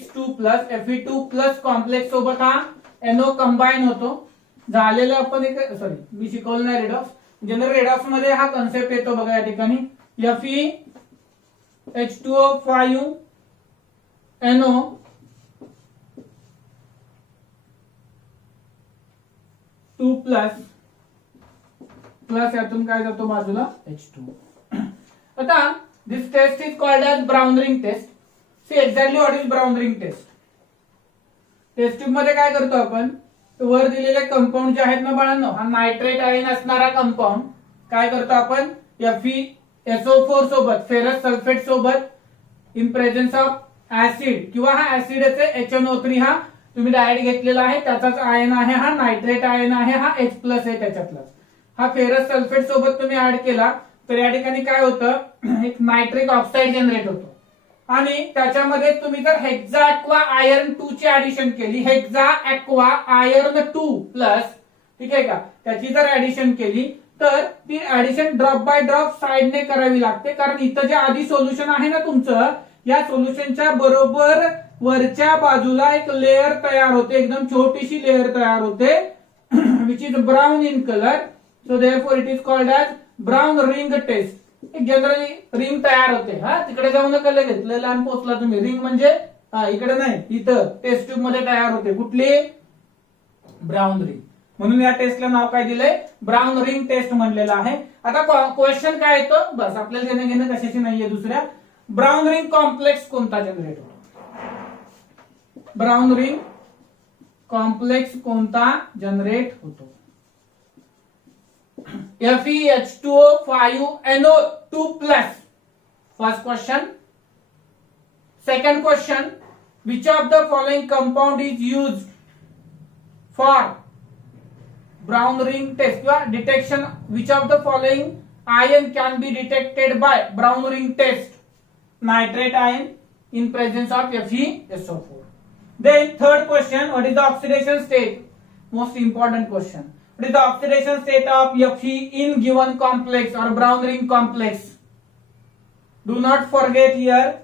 Fe2+ complex सोबत हा NO कंबाईन होतो. झालेलं आपण एक, सॉरी मी शिकवलं नाही रेडॉक्स. जनरल रेडॉक्स मध्ये हा कन्सेप्ट येतो बघा या ठिकाणी. Fe H2O5 NO two plus यातून काय जातो बाजूला H2. आता this test is called as brown ring test. See exactly what is brown ring test. Test tube मध्ये काय करतो आपण, वर दिलेले कंपाऊंड जे आहेत ना बाळांनो, हा नायट्रेट आयन असणारा कंपाऊंड काय करतो आपण FeSO4 सोबत, फेरस सल्फेट सोबत, इन प्रेझेन्स ऑफ ऍसिड किंवा हा ऍसिडच HNO3 हा तुम्ही डायरेक्ट घेतलेला आहे, त्याचाच आयन आहे हा, नायट्रेट आयन आहे हा, H+ आहे त्याच्यातलाच. हा फेरस सल्फेट सोबत तुम्ही ऍड केला तर या ठिकाणी काय होतं, एक नायट्रिक ऑक्साईड जनरेट होतो. आणि त्याच्यामध्ये तुम्ही जर हेक्सा ॲक्वा आयर्न 2 ची ऍडिशन केली, हेक्सा ॲक्वा आयर्न 2 प्लस, ठीक आहे का, त्याची जर ऍडिशन केली तर ती ऍडिशन ड्रॉप बाय ड्रॉप साइडने करावी लागते. कारण इथं जे आधी सोल्युशन आहे ना तुमचं, या सोल्युशनच्या बरोबर वरच्या बाजूला एक लेअर तयार होते, एकदम छोटीशी लेअर तयार होते, which is brown in colour. So therefore it is called as brown ring test. Generally ring तयार होते. हा, तिकडे जाऊ नका लगेच, लांब पोहोचला तुम्ही. रिंग म्हणजे इकडे नाही, इथं टेस्ट ट्यूब मध्ये तयार होते. कुठली? Brown ring. म्हणून या टेस्टला नाव काय दिलंय, ब्राउन रिंग टेस्ट म्हणलेलं आहे. आता क्वेश्चन काय येतो, बस आपल्याला घेणं घेणं कशाची नाहीये दुसऱ्या. ब्राउन रिंग कॉम्प्लेक्स कोणता जनरेट होतो, ब्राउन रिंग कॉम्प्लेक्स कोणता जनरेट होतो? FeH2O5NO2+. First question. Second question, which of the following compound is used for brown ring test किंवा detection? Which of the following ion can be detected by brown ring test? Nitrate ion in presence of FeSO4. Then third question, what is the oxidation state? Most important question. What is the oxidation state of Fe in given complex or brown ring complex? Do not forget here,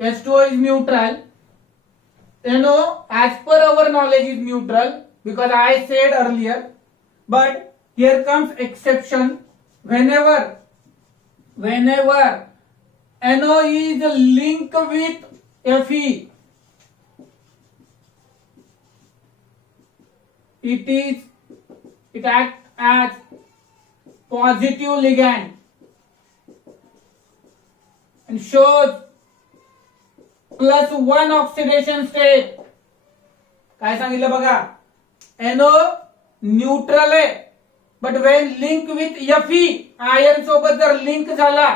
H2O is neutral. NO, as per our knowledge, is neutral because I said earlier. But here comes exception. Whenever NO is linked with Fe, it acts as positive ligand and shows +1 oxidation state. काय सांगितलं बघा, NO neutral आहे, but Wien link with Fe ion सोबत जर link झाला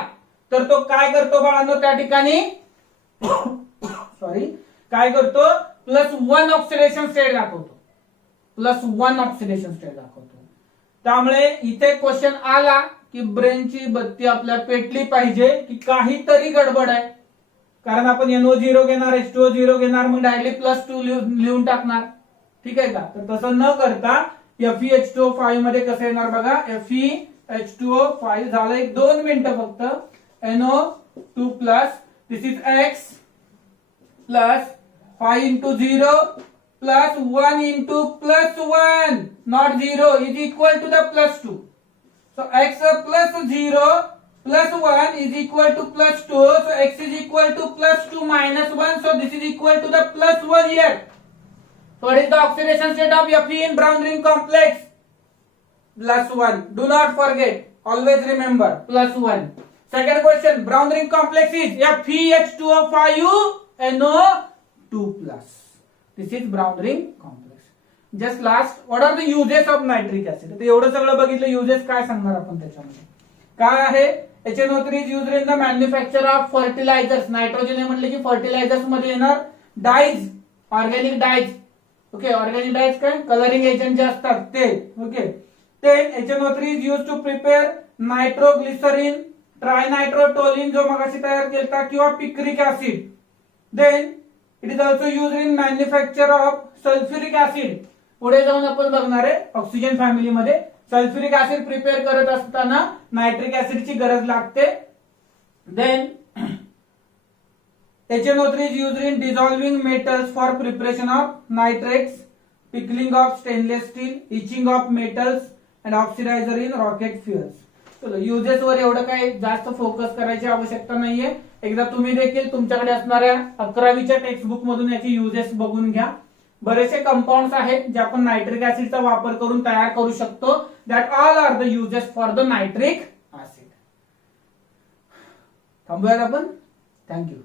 तर तो काय करतो बाळांनो, त्या ठिकाणी काय करतो, +1 ऑक्सिडेशन स्टेट दाखवतो, +1 ऑक्सिडेशन स्टेट दाखवतो. त्यामुळे इथे क्वेश्चन आला की ब्रेनची बत्ती आपल्या पेटली पाहिजे की काहीतरी गडबड आहे. कारण आपण NO0 घेणार, H2O0 घेणार, मग डायरेक्टली +2 लिहून टाकणार. ठीक आहे का? तर तसं न करता FeH2O5 मध्ये कसं येणार बघा, FeH2O5 झालं, एक 2 मिनिटं फक्त. NO2+, this is X plus 5 into 0 plus 1 into +1, not 0, is equal to the +2. So X plus 0 plus 1 is equal to +2. So X is equal to +2 minus 1. So this is equal to the +1 here. So what is the oxidation state of Fe in brown ring complex? +1. Do not forget. Always remember +1. Second question, brown ring complex is FeH2O5NO2+. This is brown ring complex. Just last, what are the uses of nitric acid? तर एवढं सगळं बघितलं, uses काय सांगणार आपण त्याच्यामध्ये? काय आहे? HNO3 is used in the manufacture of fertilizers. Nitrogen म्हटले की फर्टिलायझर्स मध्ये येणार. Dies, organic dies. Okay, organic dies काय? कलरिंग एजंट जे असतात ते. ओके, ते HNO3 is used to prepare nitroglycerin, ट्रायनायट्रोटोलिन जो मगाशी तयार केलता, किंवा picric acid. Then it is also use in manufacture of sulphuric acid. पुढे जाऊन आपण बघणार आहे ऑक्सिजन फॅमिली मध्ये सल्फ्युरिक ऍसिड प्रिपेअर करत असताना नायट्रिक ऍसिडची गरज लागते. Then HNO3 is used in dissolving metals for preparation of nitrates, pickling of stainless steel, etching of metals and oxidizer in rocket fuels. चलो युजेस वर एवढं काही जास्त फोकस करायची आवश्यकता नाहीये. एकदा तुम्ही देखील तुमच्याकडे असणाऱ्या 11वीच्या टेक्स्टबुक मधून याची युजेस बघून घ्या. बरेचसे कंपाऊंड्स आहेत जे आपण नायट्रिक ऍसिडचा वापर करून तयार करू शकतो. That all are the uses for the nitric acid. थांबूयात आपण. थँक्यू.